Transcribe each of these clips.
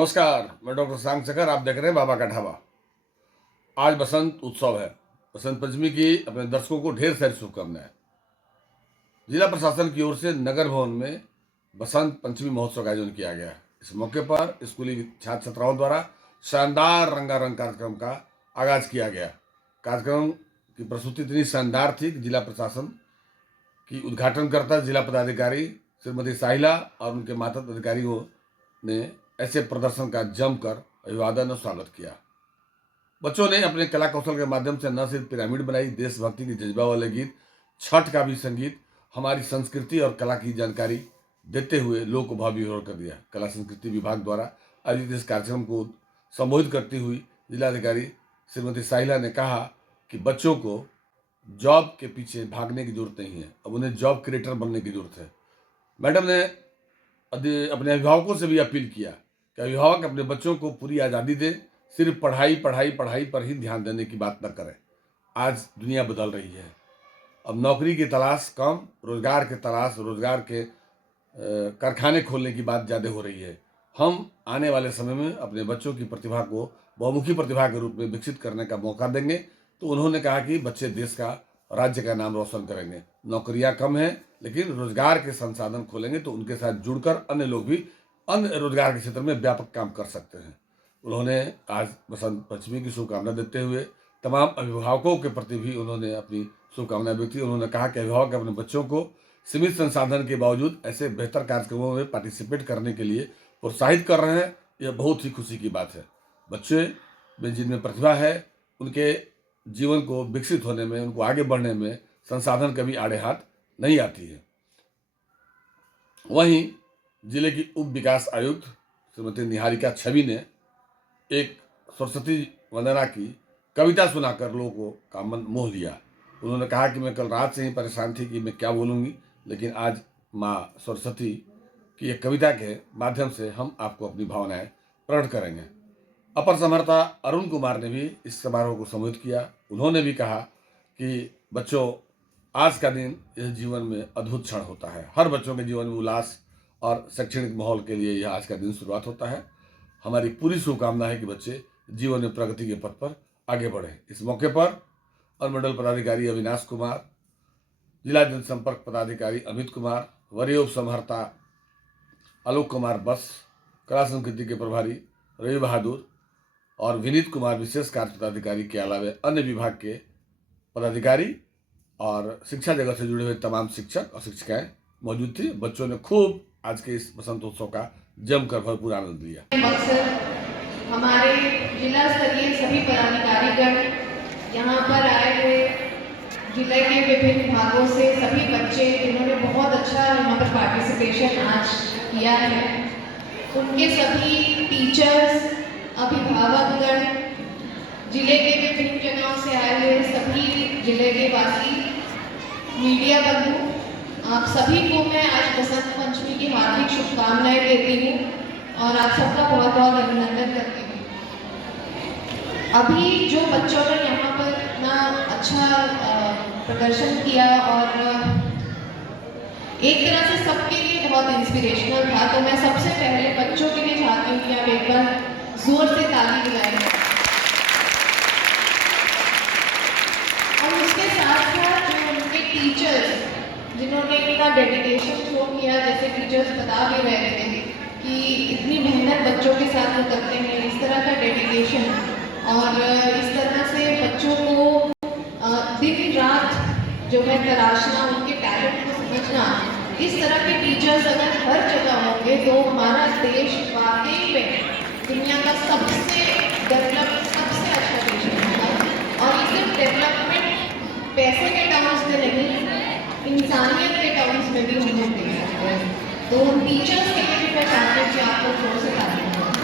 नमस्कार, मैं डॉक्टर सांग शेखर। आप देख रहे हैं बाबा का ढाबा। आज बसंत उत्सव है। बसंत पंचमी की अपने दर्शकों को ढेर सारी शुभकामनाएं। जिला प्रशासन की ओर से नगर भवन में बसंत पंचमी महोत्सव का आयोजन किया गया। इस मौके पर स्कूली छात्र छात्राओं द्वारा शानदार रंगारंग कार्यक्रम का आगाज किया गया। कार्यक्रम की प्रस्तुति इतनी शानदार थी कि जिला प्रशासन की उद्घाटनकर्ता जिला पदाधिकारी श्रीमती साहिला और उनके माता अधिकारियों ने ऐसे प्रदर्शन का जमकर अभिवादन और स्वागत किया। बच्चों ने अपने कला कौशल के माध्यम से न सिर्फ पिरामिड बनाई, देशभक्ति की जज्बा वाले गीत, छठ का भी संगीत, हमारी संस्कृति और कला की जानकारी देते हुए लोगों को भावविभोर कर दिया। कला संस्कृति विभाग द्वारा आयोजित इस कार्यक्रम को संबोधित करती हुई जिलाधिकारी श्रीमती साहिला ने कहा कि बच्चों को जॉब के पीछे भागने की जरूरत नहीं है, अब उन्हें जॉब क्रिएटर बनने की जरूरत है। मैडम ने अपने अभिभावकों से भी अपील किया कि अभिभावक अपने बच्चों को पूरी आज़ादी दें, सिर्फ पढ़ाई पढ़ाई पढ़ाई पर ही ध्यान देने की बात न करें। आज दुनिया बदल रही है, अब नौकरी की तलाश कम, रोजगार की तलाश, रोजगार के कारखाने खोलने की बात ज़्यादा हो रही है। हम आने वाले समय में अपने बच्चों की प्रतिभा को बहुमुखी प्रतिभा के रूप में विकसित करने का मौका देंगे। तो उन्होंने कहा कि बच्चे देश का, राज्य का नाम रोशन करेंगे। नौकरियां कम हैं, लेकिन रोजगार के संसाधन खोलेंगे तो उनके साथ जुड़कर अन्य लोग भी अन्य रोजगार के क्षेत्र में व्यापक काम कर सकते हैं। उन्होंने आज बसंत पंचमी की शुभकामना देते हुए तमाम अभिभावकों के प्रति भी उन्होंने अपनी शुभकामनाएं व्यक्त की। उन्होंने कहा कि अभिभावक अपने बच्चों को सीमित संसाधन के बावजूद ऐसे बेहतर कार्यक्रमों में पार्टिसिपेट करने के लिए प्रोत्साहित कर रहे हैं, यह बहुत ही खुशी की बात है। बच्चे में जिनमें प्रतिभा है, उनके जीवन को विकसित होने में, उनको आगे बढ़ने में संसाधन कभी आड़े हाथ नहीं आती है। वहीं जिले की उप विकास आयुक्त श्रीमती निहारिका छवि ने एक सरस्वती वंदना की कविता सुनाकर लोगों को का मन मोह लिया। उन्होंने कहा कि मैं कल रात से ही परेशान थी कि मैं क्या बोलूँगी, लेकिन आज माँ सरस्वती की एक कविता के माध्यम से हम आपको अपनी भावनाएं प्रकट करेंगे। अपर समर्था अरुण कुमार ने भी इस समारोह को संबोधित किया। उन्होंने भी कहा कि बच्चों, आज का दिन इस जीवन में अद्भुत क्षण होता है। हर बच्चों के जीवन में उल्लास और शैक्षणिक माहौल के लिए यह आज का दिन शुरुआत होता है। हमारी पूरी शुभकामना है कि बच्चे जीवन में प्रगति के पथ पर आगे बढ़ें। इस मौके पर अनुमंडल पदाधिकारी अविनाश कुमार, जिला जनसंपर्क पदाधिकारी अमित कुमार, वरीय उप समहर्ता आलोक कुमार बस, कला संस्कृति के प्रभारी रवि बहादुर और विनीत कुमार विशेष कार्य पदाधिकारी के अलावा अन्य विभाग के पदाधिकारी और शिक्षा जगत से जुड़े हुए तमाम शिक्षक और शिक्षिकाएं मौजूद थी। बच्चों ने खूब आज के इस बसंत उत्सव का जमकर भरपूर आनंद लिया। हमारे जिला स्तरीय सभी पदाधिकारीगण यहाँ पर आए हुए जिले के विभिन्न भागों से सभी बच्चे, जिन्होंने बहुत अच्छा यहाँ पर पार्टिसिपेशन आज किया है, उनके सभी टीचर्स, अभिभावकगण, जिले के विभिन्न जगहों से आए हुए सभी जिले के वासी, मीडिया बंधु, आप सभी को मैं आज बसंत पंचमी की हार्दिक शुभकामनाएं देती हूँ और आप सबका बहुत बहुत अभिनंदन करती हूँ। अभी जो बच्चों ने यहाँ पर इतना अच्छा प्रदर्शन किया और एक तरह से सबके लिए बहुत इंस्पिरेशनल था, तो मैं सबसे पहले बच्चों के लिए चाहती हूँ कि आप एक बार जोर से ताली बजाएं। और उसके साथ साथ जो उनके टीचर्स, जिन्होंने इतना डेडिकेशन शो किया, जैसे टीचर्स बता भी रहे थे कि इतनी मेहनत बच्चों के साथ वो करते हैं, इस तरह का डेडिकेशन और इस तरह से बच्चों को दिन रात जो है तराशना, उनके टैलेंट को समझना, इस तरह के टीचर्स अगर हर जगह होंगे तो हमारा देश वाकई में दुनिया का सबसे डेवलप, सबसे अच्छा देश होगा। और इसे डेवलपमेंट पैसे के टर्म्स में नहीं, इंसानियत के टर्म्स में भी हम लोग देख सकते हैं। तो उन टीचर्स के लिए भी मैं चाहती हूँ कि आपको जोर से ताली बजाएं।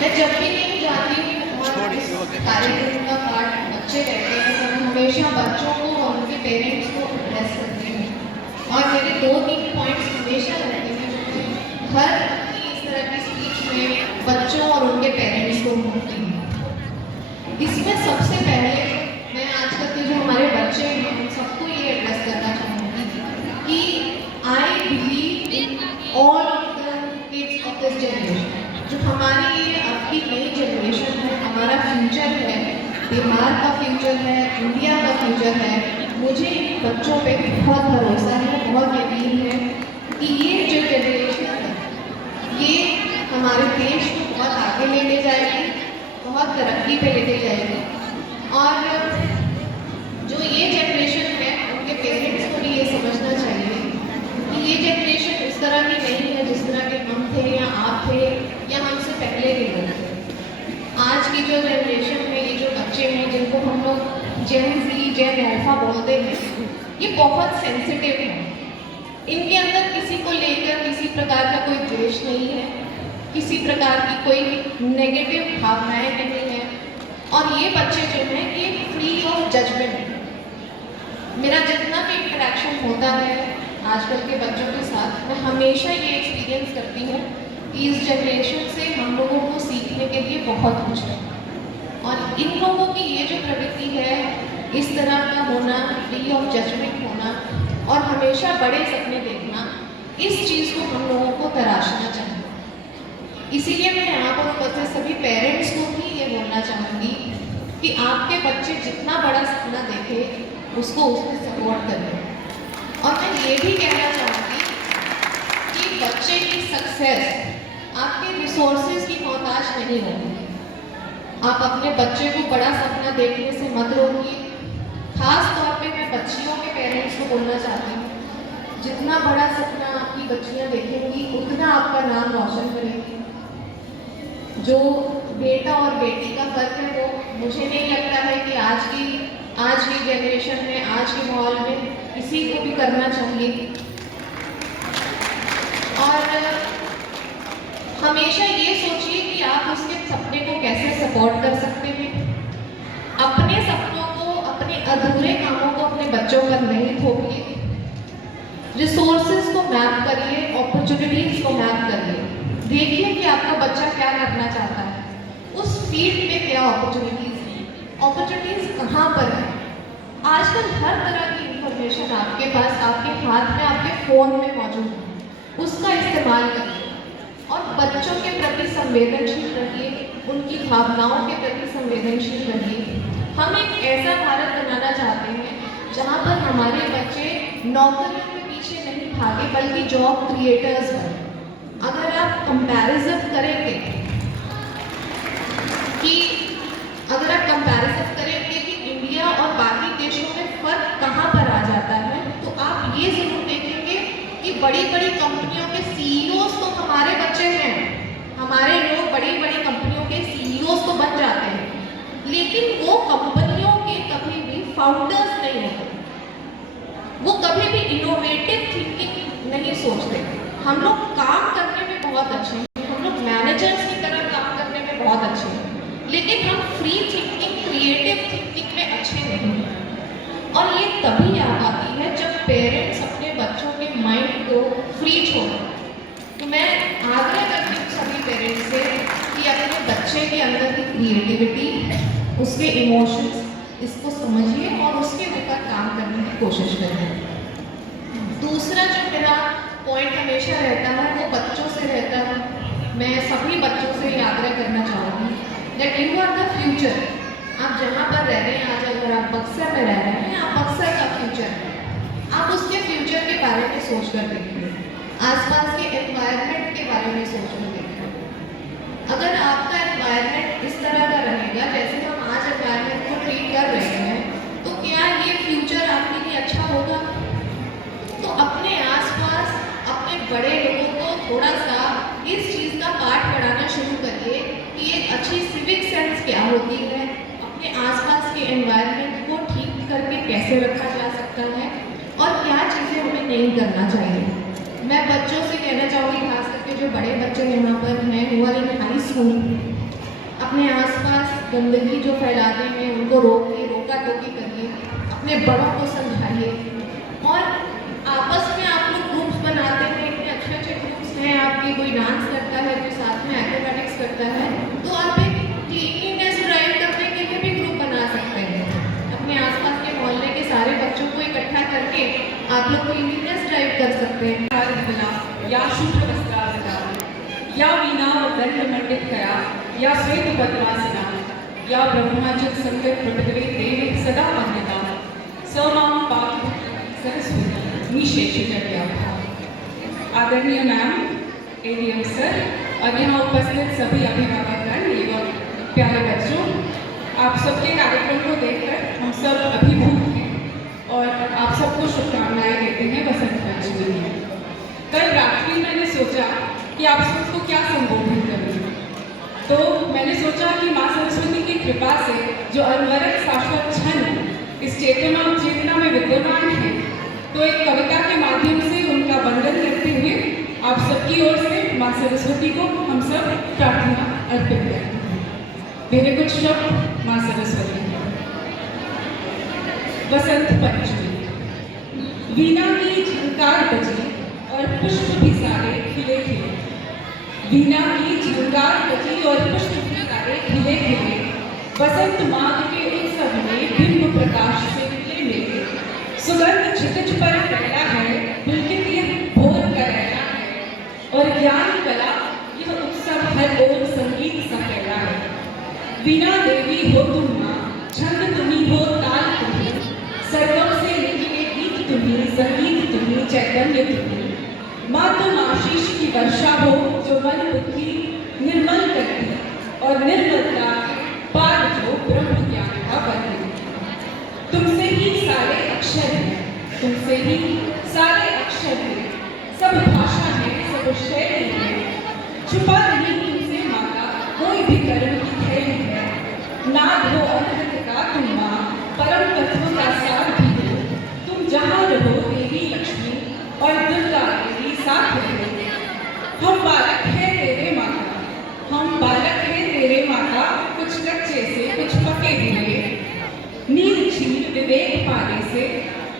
मैं जब भी नहीं जाती हूँ और इस कार्यक्रम का पार्ट बच्चे रहते हैं, तो मैं हमेशा बच्चों को और उनके पेरेंट्स को एड्रेस करती हूँ और मेरे 2-3 पॉइंट्स हमेशा रहते हैं हर इस तरह की स्पीच में बच्चों और उनके पेरेंट्स को होती है। इसमें सबसे पहले मैं आजकल के जो हमारे बच्चे हैं उन सबको ये एड्रेस करना चाहूँगी कि I believe in all future है। मुझे इन बच्चों पे बहुत भरोसा है, बहुत यकीन है कि ये जो जनरेशन है ये हमारे देश को बहुत आगे लेके जाएगी, बहुत तरक्की पे लेके जाएगी। और जो ये जनरेशन है उनके पेरेंट्स को भी ये समझना चाहिए कि ये जनरेशन उस तरह की नहीं है जिस तरह के हम थे या आप थे या हमसे पहले के लोग थे। आज की जो जनरेशन है, ये जो बच्चे हैं जिनको हम लोग जेन ज़ी, जेन अल्फा बोलते हैं, ये बहुत सेंसिटिव हैं। इनके अंदर किसी को लेकर किसी प्रकार का कोई द्वेष नहीं है, किसी प्रकार की कोई नेगेटिव भावनाएं नहीं है। और ये बच्चे जो हैं ये फ्री ऑफ जजमेंट है। मेरा जितना भी इंटरेक्शन होता है आजकल के बच्चों के साथ, मैं हमेशा ये एक्सपीरियंस करती हूँ कि इस जनरेशन से हम लोगों को सीखने के लिए बहुत कुछ है। और इन लोगों की ये जो प्रवृत्ति है, इस तरह का होना, फ्री ऑफ जजमेंट होना और हमेशा बड़े सपने देखना, इस चीज़ को हम लोगों को तराशना चाहिए। इसीलिए मैं यहाँ पर उपस्थित सभी पेरेंट्स को भी ये बोलना चाहूँगी कि आपके बच्चे जितना बड़ा सपना देखे उसको उसमें सपोर्ट करें। और मैं ये भी कहना चाहूँगी कि बच्चे की सक्सेस आपके रिसोर्सेज की मोहताज नहीं होगी। आप अपने बच्चे को बड़ा सपना देखने से मत रोकिए। खास तौर पे मैं बच्चियों के पेरेंट्स को बोलना चाहती हूँ, जितना बड़ा सपना आपकी बच्चियाँ देखेंगी उतना आपका नाम रोशन करेंगी। जो बेटा और बेटी का फर्क है वो मुझे नहीं लगता है कि आज की जनरेशन में, आज के माहौल में किसी को भी करना चाहिए। और हमेशा ये सोचिए कि आप उसके सपने को कैसे सपोर्ट कर सकते हैं। अपने सपनों को, अपने अधूरे कामों को अपने बच्चों पर नहीं थोपिए। रिसोर्सेज को मैप करिए, अपॉर्चुनिटीज को मैप करिए। देखिए कि आपका बच्चा क्या करना चाहता है, उस फील्ड में क्या अपॉर्चुनिटीज हैं, अपॉर्चुनिटीज कहाँ पर है। आजकल हर तरह की इंफॉर्मेशन आपके पास, आपके हाथ में, आपके फ़ोन में मौजूद है। उसका इस्तेमाल करिए और बच्चों के प्रति संवेदनशील रहिए, उनकी भावनाओं के प्रति संवेदनशील रहिए। हम एक ऐसा भारत बनाना चाहते हैं जहाँ पर हमारे बच्चे नौकरियों के पीछे नहीं भागे बल्कि जॉब क्रिएटर्स बने। अगर आप कंपैरिजन करेंगे कि इंडिया और बाकी देशों में फ़र्क कहाँ पर आ जाता है, तो आप ये ज़रूर देखेंगे कि बड़ी बड़ी कंपनियों के सीईओज तो हमारे बच्चे हैं। हमारे लोग बड़ी बड़ी कंपनियों के सीईओज तो बन जाते हैं, लेकिन वो कंपनियों के कभी भी फाउंडर्स नहीं होते। वो कभी भी इनोवेटिव थिंकिंग नहीं सोचते। हम लोग काम करने में बहुत अच्छे हैं, हम लोग मैनेजर्स की तरह काम करने में बहुत अच्छे हैं, लेकिन हम फ्री थिंकिंग, क्रिएटिव थिंकिंग में अच्छे नहीं हैं। और ये तभी आ पाती है जब पेरेंट्स अपने बच्चों के माइंड को फ्री छोड़ें। तो मैं आग्रह करती हूँ सभी पेरेंट्स से कि अपने बच्चे के अंदर की क्रिएटिविटी, उसके इमोशंस, इसको समझिए और उसके ऊपर काम करने की कोशिश करें। दूसरा जो मेरा पॉइंट हमेशा रहता है वो बच्चों से रहता है। मैं सभी बच्चों से आग्रह करना चाहूँगी that you are the future. आप जहाँ पर रह रहे हैं, आज अगर आप बक्सर में रह रहे हैं, आप बक्सर का फ्यूचर है। आप उसके फ्यूचर के बारे में सोच कर देखिए, आसपास के एनवायरनमेंट के बारे में सोच कर देखिए। अगर आपका एनवायरनमेंट इस तरह का रहेगा जैसे हम आज एनवायरनमेंट को ट्रीट कर रहे हैं, तो क्या ये फ्यूचर आपके लिए अच्छा होगा? तो अपने आसपास अपने बड़े लोगों को थोड़ा सा इस चीज़ का पाठ पढ़ाना शुरू करिए कि एक अच्छी सिविक सेंस क्या होती है, अपने आसपास के एनवायरनमेंट को ठीक करके कैसे रखा जा सकता है और क्या चीज़ें हमें नहीं करना चाहिए। मैं बच्चों से कहना चाहूँगी, खास करके जो बड़े बच्चे यहाँ पर हैं, वो इन हाई स्कूल, अपने आसपास गंदगी जो फैलाते हैं उनको रोकिए, रोका टोकी करिए, अपने बड़ों को समझाइए। और आपस में आप लोग ग्रुप्स बनाते हैं, इतने अच्छे अच्छे ग्रुप्स हैं आपके, कोई डांस करता है, कोई साथ में एक्रोबैटिक्स करता है, तो आप एक क्लीनिंगनेस ड्राइव करने के लिए भी ग्रुप बना सकते हैं। अपने आसपास के मोहल्ले के सारे बच्चों को इकट्ठा करके आप लोग क्लीनिंगनेस ड्राइव कर सकते हैं। या शूद्रवस्त्रावृता या वीणावदण्डमण्डितकरा या श्वेतपद्मासना या ब्रह्माचल संगत प्रपदवे देवी सदा वंदिता समान पाठ सरस्वती मी शेषचर्या आदरणीय मैम, एडीएम सर और यहाँ उपस्थित सभी अभिभावकगण एवं प्यारे बच्चों, आप सबके कार्यक्रम को देखकर हम सब अभिभूत हैं और आप सबको शुभकामनाएं देते हैं बसंत पंचमी की। कल रात्रि मैंने सोचा कि आप सबको क्या संबोधित करूँ, तो मैंने सोचा कि माँ सरस्वती की कृपा से जो अनवरत शाश्वत क्षण इस चेतना में विद्यमान है, तो एक कविता के माध्यम से उनका वंदन करते हुए आप सबकी ओर से माँ सरस्वती को हम सब प्रार्थना अर्पित करते हैं। मेरे कुछ शब्द माँ सरस्वती हैं। बसंत पंचमी, वीणा की झंकार बजी और पुष्प भी सारे खिले खिले। वीणा की झंकार बजी और पुष्प भी सारे खिले खिले। बसंत माघ के उत्सव में बिंब प्रकाश से मिले मेले। सुगंध क्षितिज पर फैला है, पुलकित यह भोर का रहना है। और ज्ञान कला यह उत्सव हर ओर संगीत सा फैला है। वीणा देवी हो तुम माँ, छंद तुम्ही हो ताल तुम्ही, सरगम से निकले गीत तुम्ही, संगीत तुम्ही, चैतन्य तुम्ही। माँ तुम आशीष की वर्षा हो जो मन बुद्धि निर्मल करती और निर्मलता पार जो ब्रह्म ज्ञान का वर्णन। तुमसे ही सारे अक्षर हैं, तुमसे ही सारे अक्षर हैं, सब भाषा है, सब शैली है। छुपा नहीं तुमसे माता कोई भी कर्म की थैली है। नाद हो अनंत का तुम माँ, परम तत्व का सार भी हो। तुम जहाँ रहो देवी लक्ष्मी और दुर्गा देवी साथ रहो। हम बालक है तेरे माता, हम बालक है तेरे माता, कुछ कच्चे से कुछ पके हुए। नींद छीन विवेक पाने से,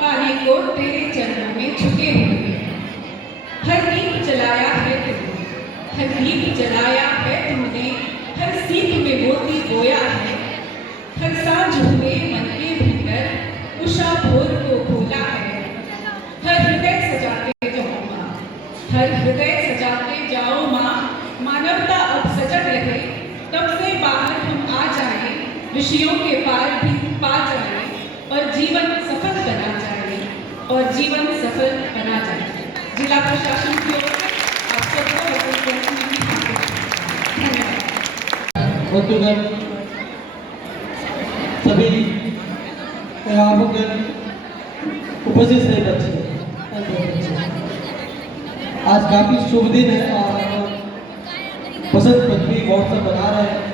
पाने को तेरे चरणों में झुके हुए। हर दीप जलाया है तुमने, हर दीप जलाया है तुमने, हर सीख में मोती बोया है। हर सांझ हुए मन के भीतर उषा भोर को खोला है। हर हृदय सजाते जाओ माँ, हर हृदय सजाते जाओ माँ। मानवता अब सजग रहे, तब से बाहर हम आ जाए, विषयों के पार भी पा जाए और जीवन सफल बना जाए, और जीवन सफल बना जाए। जिला प्रशासन की ओर से आप सबको बसंत पंचमी की धन्यवाद। बंधुगण, सभी अभिभावकगण, उपस्थित सभी बच्चे, आज काफी शुभ दिन है और बसंत पंचमी महोत्सव मना रहे हैं।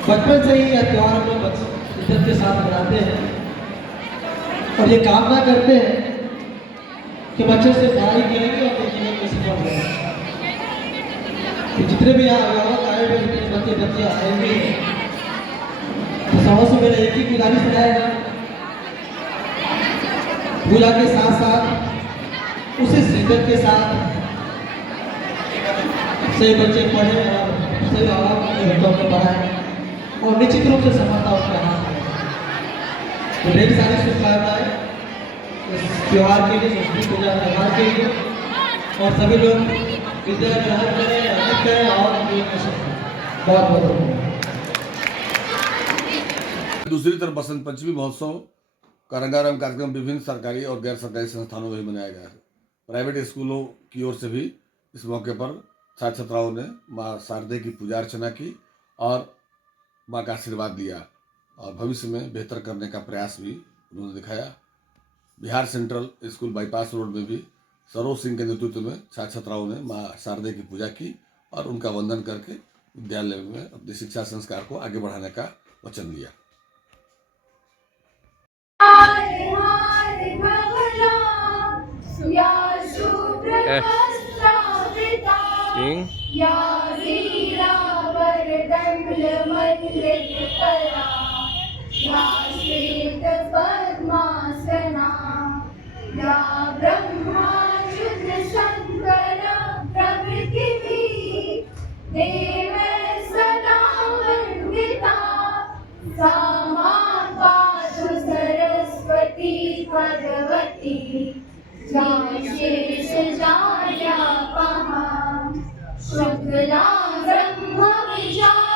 बचपन से ही यह त्यौहार हम लोग शिद्दत के साथ मनाते हैं और ये कामना करते हैं कि बच्चे से पढ़ाई करेंगे और अपने जीवन में सफल होंगे। तो जितने भी यहाँ अभिभावक आए हुए, जितने बच्चे आएंगे, तो समझ से मेरा एक ही गुजारिश रहेगा, पूजा के साथ साथ उसी शिद्दत के साथ सही बच्चे पढ़े और सही अभिभावकों को पढ़ाएं और निश्चित रूप से सफलता उसके हाथ में। तो ढेर सारी शुभकामनाएं इस त्यौहार के लिए, सरस्वती पूजा त्यौहार के लिए, और सभी लोग विद्या ग्रहण करें, अर्जित करें और बहुत बहुत धन्यवाद। दूसरी तरफ बसंत पंचमी महोत्सव का रंगारंग कार्यक्रम विभिन्न सरकारी और गैर सरकारी संस्थानों में भी मनाया गया है। प्राइवेट स्कूलों की ओर से भी इस मौके पर छात्र छात्राओं ने माँ शारदे की पूजा अर्चना की और माँ का आशीर्वाद लिया और भविष्य में बेहतर करने का प्रयास भी उन्होंने दिखाया। Bihar central school bypass road में भी सरोज सिंह के नेतृत्व में छात्र छात्राओं ने माँ शारदे की पूजा की और उनका वंदन करके विद्यालय में अपनी शिक्षा संस्कार को आगे बढ़ाने का वचन दिया। देव सदा वंदिता सामा पातु सरस्वती भगवती शेष जाया शुक्ला ब्रह्म विचार